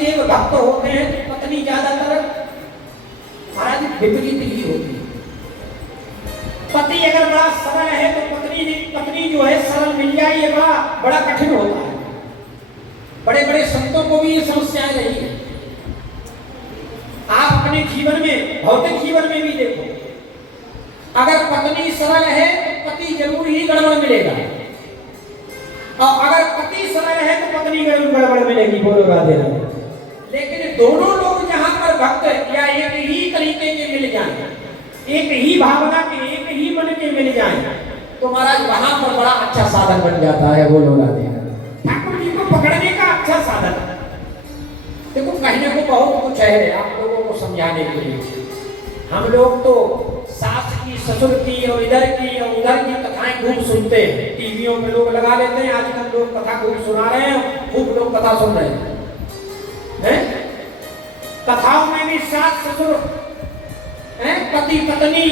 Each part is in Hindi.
देव भक्त होते हैं तो पत्नी ज्यादातर महाराज विपरीत ही होती है। पति अगर बड़ा सरल है तो पत्नी जो है सरल मिल जाए ये बड़ा कठिन होता है। बड़े बड़े संतों को भी ये समस्याएं रही है। आप अपने जीवन में भौतिक जीवन में भी देखो, अगर पत्नी सरल है तो पति जरूर ही गड़बड़ मिलेगा, और अगर पति सरल है तो पत्नी जरूर गड़बड़ मिलेगी। बोलो राधे राधे। लेकिन दोनों लोग जहां पर भक्त या एक ही तरीके के मिल जाएं, एक ही भावना के, एक ही मन के मिल जाएं, तो महाराज वहां पर बड़ा अच्छा साधन बन जाता है। बोलो राधे राधे। ठाकुर जी को पकड़ने का अच्छा साधन। देखो कहने को बहुत कुछ है आप लोगों को समझाने के लिए। हम लोग तो सास की, ससुर की और इधर की और उधर की कथाएं खूब सुनते हैं। टीवियों में लोग लगा लेते हैं, आजकल लोग कथा खूब सुना रहे हैं, खूब लोग कथा सुन रहे हैं। कथाओं में भी सास ससुर, पति पत्नी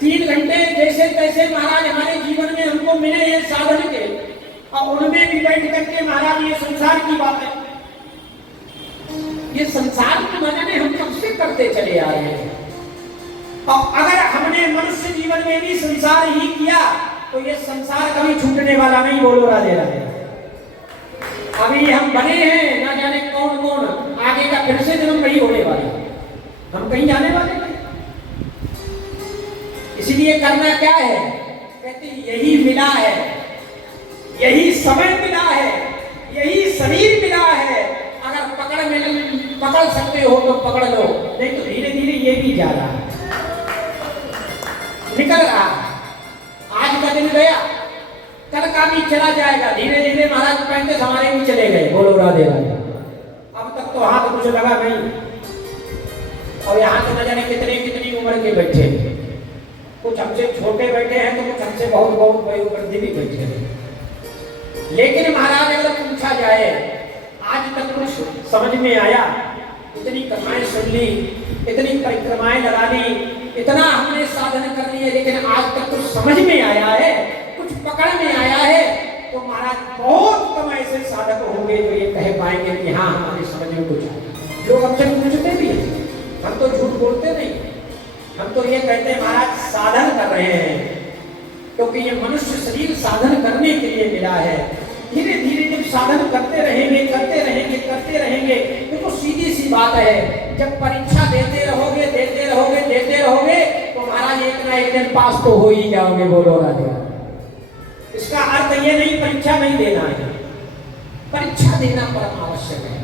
3 घंटे जैसे तैसे महाराज हमारे जीवन में हमको मिले हैं साधन के, और उनमें भी बैठ करके महाराज ये संसार की बातें, ये संसार की मजाने हम कब से करते चले आ रहे हैं। और अगर हमने मनुष्य जीवन में भी संसार ही किया तो ये संसार कभी छूटने वाला नहीं। बोलो राधे राधे। अभी हम बने हैं, ना जाने कौन कौन आगे का फिर से जन्म वही होने वाला, हम कहीं जाने वाले नहीं। इसलिए करना क्या है, कहते यही मिला है, यही समय मिला है, यही शरीर मिला है। अगर पकड़ सकते हो तो पकड़ लो, नहीं तो धीरे धीरे ये भी जा रहा है, निकल रहा। आज का दिन गया, कल का भी चला जाएगा। धीरे धीरे महाराज पैंतीस हमारे भी चले गए। बोलो राधे राधे। अब तक तो हाथ कुछ लगा नहीं, और यहाँ तो न जाने कितनी उम्र के बैठे, कुछ हमसे छोटे बैठे हैं तो कुछ हमसे बहुत वयोवृद्ध भी बैठे हैं। लेकिन महाराज अगर पूछा जाए आज तक कुछ समझ में आया? इतनी कथाएं सुन ली, इतनी परिक्रमाएं लगा ली, इतना हमने साधन कर लिए, लेकिन आज तक कुछ समझ में आया है, कुछ पकड़ में आया है? तो महाराज बहुत कम ऐसे साधक होंगे जो ये कह पाएंगे कि हाँ हमारी समझ में कुछ आया। लोग हमसे पूछते भी हैं, हम तो झूठ बोलते नहीं, हम तो ये कहते हैं महाराज साधन कर रहे हैं, क्योंकि ये मनुष्य शरीर साधन करने के लिए मिला है। धीरे धीरे जब साधन करते रहेंगे तो सीधी सी बात है, जब परीक्षा देते रहोगे तो महाराज एक ना एक दिन पास तो हो ही जाओगे। बोलो राधे। इसका अर्थ ये नहीं परीक्षा नहीं देना है, परीक्षा देना परम आवश्यक है।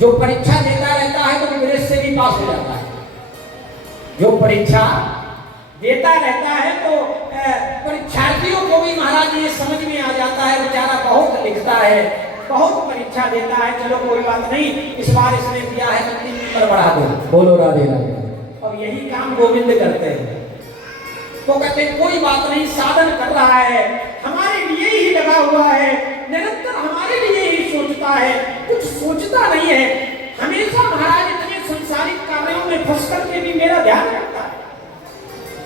जो परीक्षा देता रहता है तो विदेश से भी पास हो जाता है। जो परीक्षा देता रहता है तो परीक्षार्थियों को भी महाराज ये समझ में आ जाता है, बेचारा बहुत लिखता है, बहुत परीक्षा देता है, चलो कोई बात नहीं, इस बार इसने दिया है तो 3 नंबर बढ़ा दो। बोलो राधे राधे। और यही काम गोविंद करते हैं। तो कहते हैं कोई बात नहीं, साधन कर रहा है, हमारे लिए ही लगा हुआ है, निरंतर हमारे लिए ही सोचता है, कुछ सोचता नहीं है। हमेशा महाराज इतने संसारिक कार्यों में फंस करके भी मेरा ध्यान रखता है,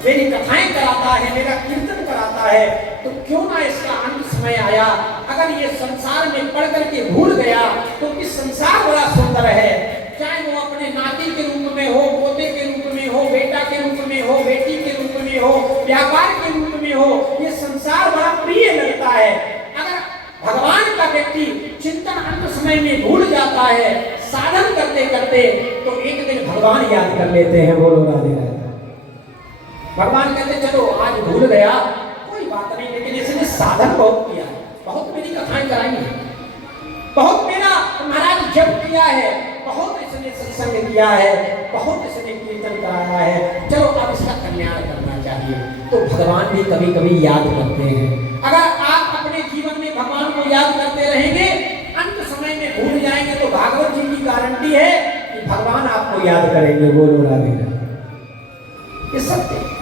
मेरी कथाएं कराता है, मेरा कीर्तन कराता है। तो क्यों ना इसका अंत समय आया, अगर ये संसार में पड़ करके भूल गया तो इस संसार बड़ा सुंदर है। चाहे वो अपने नाती के रूप में हो, पोते के रूप में हो, बेटा के रूप में हो, बेटी के रूप में हो, व्यापार के रूप में हो, ये संसार बड़ा प्रिय लगता है। अगर भगवान का व्यक्ति चिंतन अंत समय में भूल जाता है, साधन करते करते, तो एक दिन भगवान याद कर लेते हैं। बोलो राधे राधे। भगवान कहते चलो आज भूल गया कोई बात नहीं, लेकिन इसने साधन बहुत किया है, बहुत मेरी कथाएं कराई है, बहुत मेरा महाराज जप किया है, बहुत इसने सत्संग किया है, बहुत इसने कीर्तन कराया है, चलो अब इसका कल्याण करना चाहिए। तो भगवान भी कभी कभी याद करते हैं। अगर आप अपने जीवन में भगवान को याद करते रहेंगे, अंत समय में भूल जाएंगे, तो भागवत जी की गारंटी है कि भगवान आपको याद करेंगे। बोलो राधे राधे। ये सत्य है।